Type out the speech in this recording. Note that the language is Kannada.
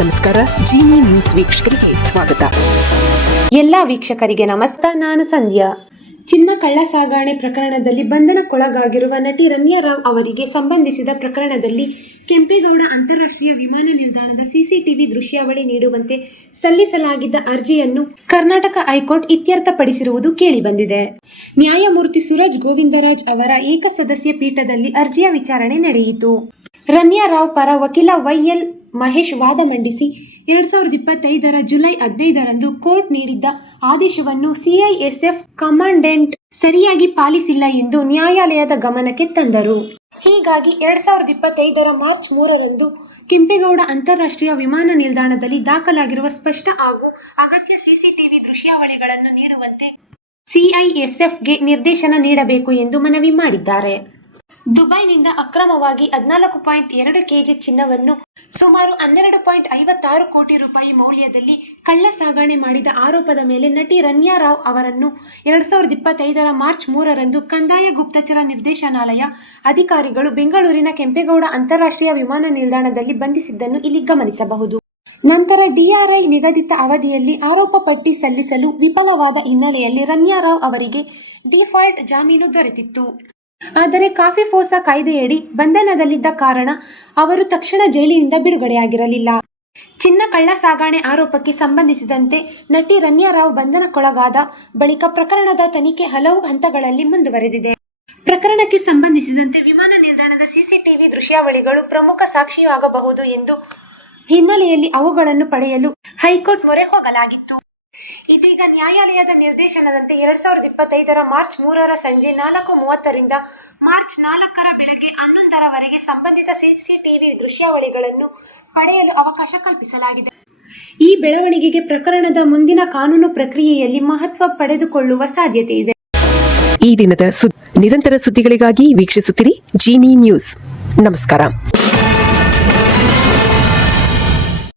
ನಮಸ್ಕಾರ. ಜಿನಿ ನ್ಯೂಸ್ ವೀಕ್ಷಕರಿಗೆ ಸ್ವಾಗತ. ಎಲ್ಲ ವೀಕ್ಷಕರಿಗೆ ನಮಸ್ಕಾರ. ನಾನು ಸಂಧ್ಯಾ. ಚಿನ್ನ ಕಳ್ಳ ಸಾಗಣೆ ಪ್ರಕರಣದಲ್ಲಿ ಬಂಧನಕ್ಕೊಳಗಾಗಿರುವ ನಟಿ ರನ್ಯಾ ರಾವ್ ಅವರಿಗೆ ಸಂಬಂಧಿಸಿದ ಪ್ರಕರಣದಲ್ಲಿ ಕೆಂಪೇಗೌಡ ಅಂತಾರಾಷ್ಟ್ರೀಯ ವಿಮಾನ ನಿಲ್ದಾಣದ ಸಿಸಿಟಿವಿ ದೃಶ್ಯಾವಳಿ ನೀಡುವಂತೆ ಸಲ್ಲಿಸಲಾಗಿದ್ದ ಅರ್ಜಿಯನ್ನು ಕರ್ನಾಟಕ ಹೈಕೋರ್ಟ್ ಇತ್ಯರ್ಥಪಡಿಸಿರುವುದು ಕೇಳಿಬಂದಿದೆ. ನ್ಯಾಯಮೂರ್ತಿ ಸುರಜ್ ಗೋವಿಂದರಾಜ್ ಅವರ ಏಕಸದಸ್ಯ ಪೀಠದಲ್ಲಿ ಅರ್ಜಿಯ ವಿಚಾರಣೆ ನಡೆಯಿತು. ರನ್ಯಾ ರಾವ್ ಪರ ವಕೀಲ ವೈ.ಎಲ್. ಮಹೇಶ್ ವಾದ ಮಂಡಿಸಿ 2025 ಜುಲೈ 15ರಂದು ಕೋರ್ಟ್ ನೀಡಿದ್ದ ಆದೇಶವನ್ನು ಸಿಐಎಸ್ಎಫ್ ಕಮಾಂಡೆಂಟ್ ಸರಿಯಾಗಿ ಪಾಲಿಸಿಲ್ಲ ಎಂದು ನ್ಯಾಯಾಲಯದ ಗಮನಕ್ಕೆ ತಂದರು. ಹೀಗಾಗಿ 2025 ಮಾರ್ಚ್ 3ರಂದು ಕೆಂಪೇಗೌಡ ಅಂತಾರಾಷ್ಟ್ರೀಯ ವಿಮಾನ ನಿಲ್ದಾಣದಲ್ಲಿ ದಾಖಲಾಗಿರುವ ಸ್ಪಷ್ಟ ಹಾಗೂ ಅಗತ್ಯ ಸಿಸಿಟಿವಿ ದೃಶ್ಯಾವಳಿಗಳನ್ನು ನೀಡುವಂತೆ ಸಿಐಎಸ್ಎಫ್ಗೆ ನಿರ್ದೇಶನ ನೀಡಬೇಕು ಎಂದು ಮನವಿ ಮಾಡಿದ್ದಾರೆ. ದುಬೈನಿಂದ ಅಕ್ರಮವಾಗಿ 14.2 ಕೆಜಿ ಚಿನ್ನವನ್ನು ಸುಮಾರು 12.56 ಕೋಟಿ ರೂಪಾಯಿ ಮೌಲ್ಯದಲ್ಲಿ ಕಳ್ಳ ಸಾಗಣೆ ಮಾಡಿದ ಆರೋಪದ ಮೇಲೆ ನಟಿ ರನ್ಯಾ ರಾವ್ ಅವರನ್ನು 2025 ಮಾರ್ಚ್ 3ರಂದು ಕಂದಾಯ ಗುಪ್ತಚರ ನಿರ್ದೇಶನಾಲಯ ಅಧಿಕಾರಿಗಳು ಬೆಂಗಳೂರಿನ ಕೆಂಪೇಗೌಡ ಅಂತಾರಾಷ್ಟ್ರೀಯ ವಿಮಾನ ನಿಲ್ದಾಣದಲ್ಲಿ ಬಂಧಿಸಿದ್ದನ್ನು ಇಲ್ಲಿ ಗಮನಿಸಬಹುದು. ನಂತರ ಡಿಆರ್ಐ ನಿಗದಿತ ಅವಧಿಯಲ್ಲಿ ಆರೋಪ ಪಟ್ಟಿ ಸಲ್ಲಿಸಲು ವಿಫಲವಾದ ಹಿನ್ನೆಲೆಯಲ್ಲಿ ರನ್ಯಾ ರಾವ್ ಅವರಿಗೆ ಡಿಫಾಲ್ಟ್ ಜಾಮೀನು ದೊರೆತಿತ್ತು. ಆದರೆ ಕಾಫಿಫೋಸಾ ಕಾಯ್ದೆಯಡಿ ಬಂಧನದಲ್ಲಿದ್ದ ಕಾರಣ ಅವರು ತಕ್ಷಣ ಜೈಲಿನಿಂದ ಬಿಡುಗಡೆಯಾಗಿರಲಿಲ್ಲ. ಚಿನ್ನ ಕಳ್ಳ ಸಾಗಣೆ ಆರೋಪಕ್ಕೆ ಸಂಬಂಧಿಸಿದಂತೆ ನಟಿ ರನ್ಯಾ ರಾವ್ ಬಂಧನಕ್ಕೊಳಗಾದ ಬಳಿಕ ಪ್ರಕರಣದ ತನಿಖೆ ಹಲವು ಹಂತಗಳಲ್ಲಿ ಮುಂದುವರೆದಿದೆ. ಪ್ರಕರಣಕ್ಕೆ ಸಂಬಂಧಿಸಿದಂತೆ ವಿಮಾನ ನಿಲ್ದಾಣದ ಸಿಸಿಟಿವಿ ದೃಶ್ಯಾವಳಿಗಳು ಪ್ರಮುಖ ಸಾಕ್ಷಿಯಾಗಬಹುದು ಎಂದು ಹಿನ್ನೆಲೆಯಲ್ಲಿ ಅವುಗಳನ್ನು ಪಡೆಯಲು ಹೈಕೋರ್ಟ್ ಮೊರೆ ಹೋಗಲಾಗಿತ್ತು. ಇದೀಗ ನ್ಯಾಯಾಲಯದ ನಿರ್ದೇಶನದಂತೆ 2025 ಮಾರ್ಚ್ 3ರ ಸಂಜೆ 4:30ರಿಂದ ಮಾರ್ಚ್ 4ರ ಬೆಳಗ್ಗೆ 11ರವರೆಗೆ ಸಂಬಂಧಿತ ಸಿಸಿಟಿವಿ ದೃಶ್ಯಾವಳಿಗಳನ್ನು ಪಡೆಯಲು ಅವಕಾಶ ಕಲ್ಪಿಸಲಾಗಿದೆ. ಈ ಬೆಳವಣಿಗೆಗೆ ಪ್ರಕರಣದ ಮುಂದಿನ ಕಾನೂನು ಪ್ರಕ್ರಿಯೆಯಲ್ಲಿ ಮಹತ್ವ ಪಡೆದುಕೊಳ್ಳುವ ಸಾಧ್ಯತೆ ಇದೆ. ಈ ದಿನದ ನಿರಂತರ ಸುದ್ದಿಗಳಿಗಾಗಿ ವೀಕ್ಷಿಸುತ್ತಿರಿ ಜಿನಿ ನ್ಯೂಸ್. ನಮಸ್ಕಾರ.